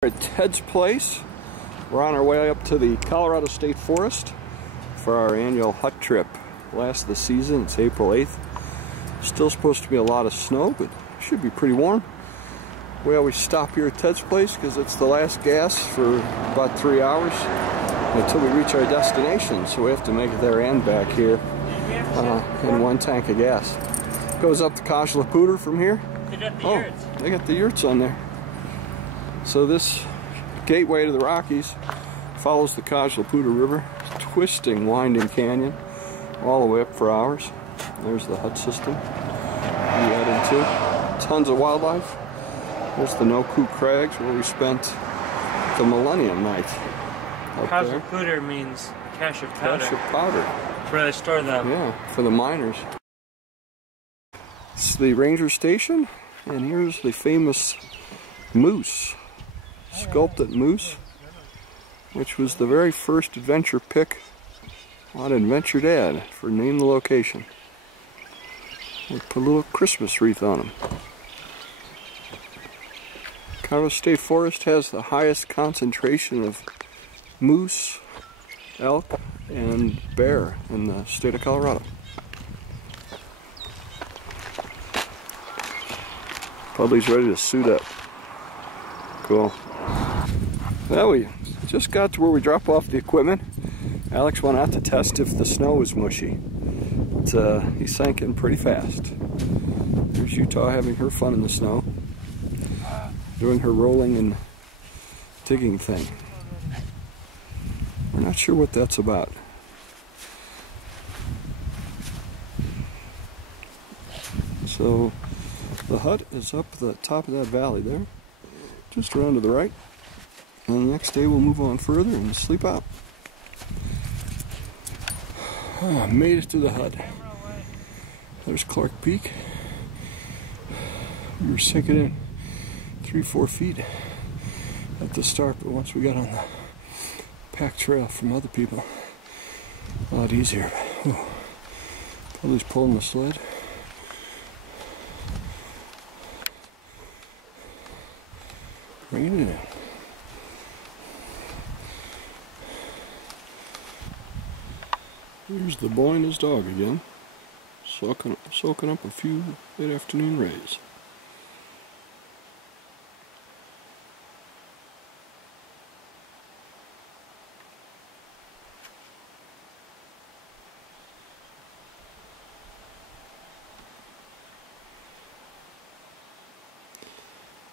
We're at Ted's place. We're on our way up to the Colorado State Forest for our annual hut trip. Last of the season, it's April 8th. Still supposed to be a lot of snow, but it should be pretty warm. We always stop here at Ted's place because it's the last gas for about 3 hours until we reach our destination. So we have to make it there and back here in one tank of gas. Goes up to Kajlaputer from here. They got the yurts. They got the yurts on there. So this gateway to the Rockies follows the Kajlaputer River, twisting, winding canyon all the way up for hours. There's the hut system we head into. Tons of wildlife. There's the No-Koo Crags where we spent the Millennium Night. Kajlaputer means cache of powder. Cache of powder. Where they store them. Yeah, for the miners. It's the ranger station, and here's the famous moose. Sculpted moose, which was the very first adventure pick on Adventure Dad for Name the Location. We put a little Christmas wreath on them. Colorado State Forest has the highest concentration of moose, elk, and bear in the state of Colorado. Pudley's ready to suit up. Cool. Well, we just got to where we drop off the equipment. Alex went out to test if the snow was mushy. But, he sank in pretty fast. There's Utah having her fun in the snow, doing her rolling and digging thing. We're not sure what that's about. So the hut is up the top of that valley there, just around to the right. And the next day we'll move on further and sleep out. Oh, made it to the hut. There's Clark Peak. We were sinking in 3-4 feet at the start, but once we got on the pack trail from other people, a lot easier. Oh, Pudley's pulling the sled. Bringing it in. Here's the boy and his dog again, soaking up a few late afternoon rays.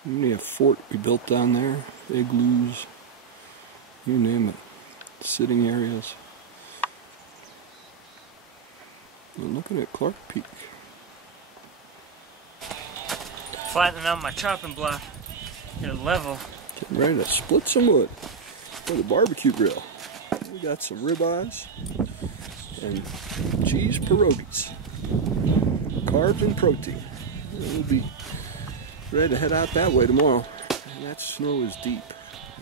We have a fort we built down there, igloos, you name it, sitting areas. And looking at Clark Peak. Flattening out my chopping block. Get it level. Getting ready to split some wood for the barbecue grill. We got some ribeyes and cheese pierogies. Carbs and protein. We'll be ready to head out that way tomorrow. And that snow is deep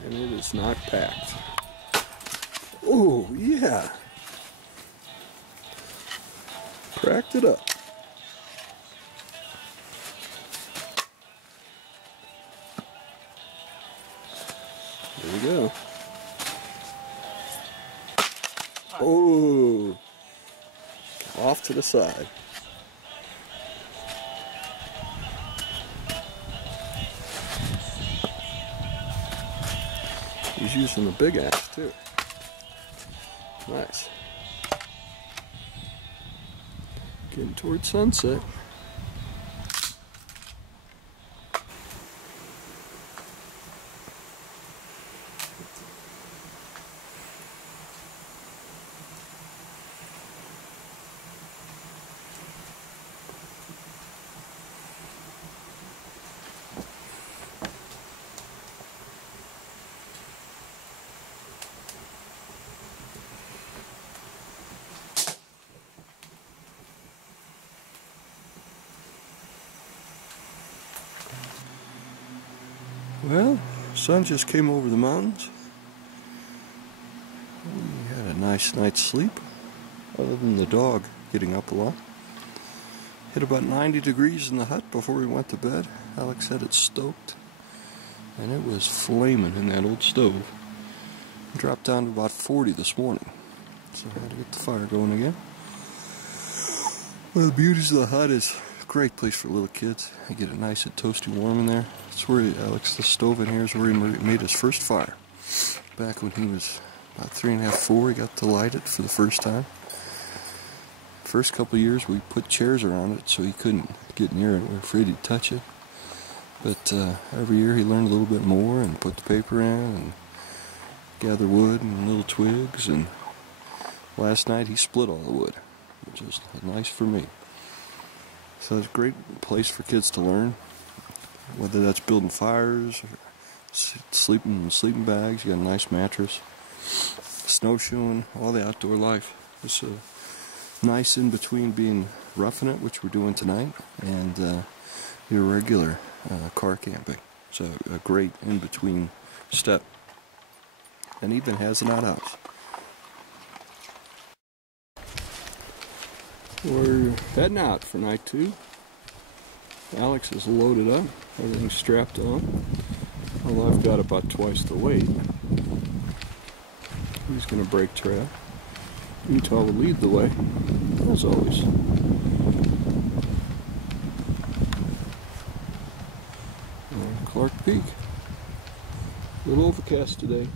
and it is not packed. Oh yeah. Cracked it up. There we go. Oh, off to the side. He's using the big axe too. Nice. Getting towards sunset. Well, sun just came over the mountains. We had a nice night's sleep, other than the dog getting up a lot. Hit about 90 degrees in the hut before we went to bed. Alex said it's stoked. and it was flaming in that old stove. It dropped down to about 40 this morning, so I had to get the fire going again. One of the beauties of the hut is a great place for little kids. I get it nice and toasty warm in there. That's where Alex, the stove in here is where he made his first fire. Back when he was about 3.5, 4, he got to light it for the first time. First couple of years we put chairs around it so he couldn't get near it. We were afraid he'd touch it. But every year he learned a little bit more and put the paper in and gather wood and little twigs. And last night he split all the wood, which is nice for me. So it's a great place for kids to learn, whether that's building fires or sleeping in sleeping bags. You got a nice mattress, snowshoeing, all the outdoor life. It's nice in between being roughing it, which we're doing tonight, and your regular car camping. So a great in-between step, and even has an outhouse. We're heading out for night 2. Alex is loaded up, everything's strapped on, although I've got about twice the weight. He's going to break trail. Utah will lead the way, as always. And Clark Peak. A little overcast today.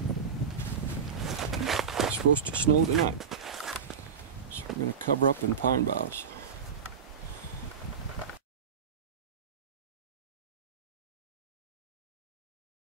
It's supposed to snow tonight. So we're going to cover up in pine boughs.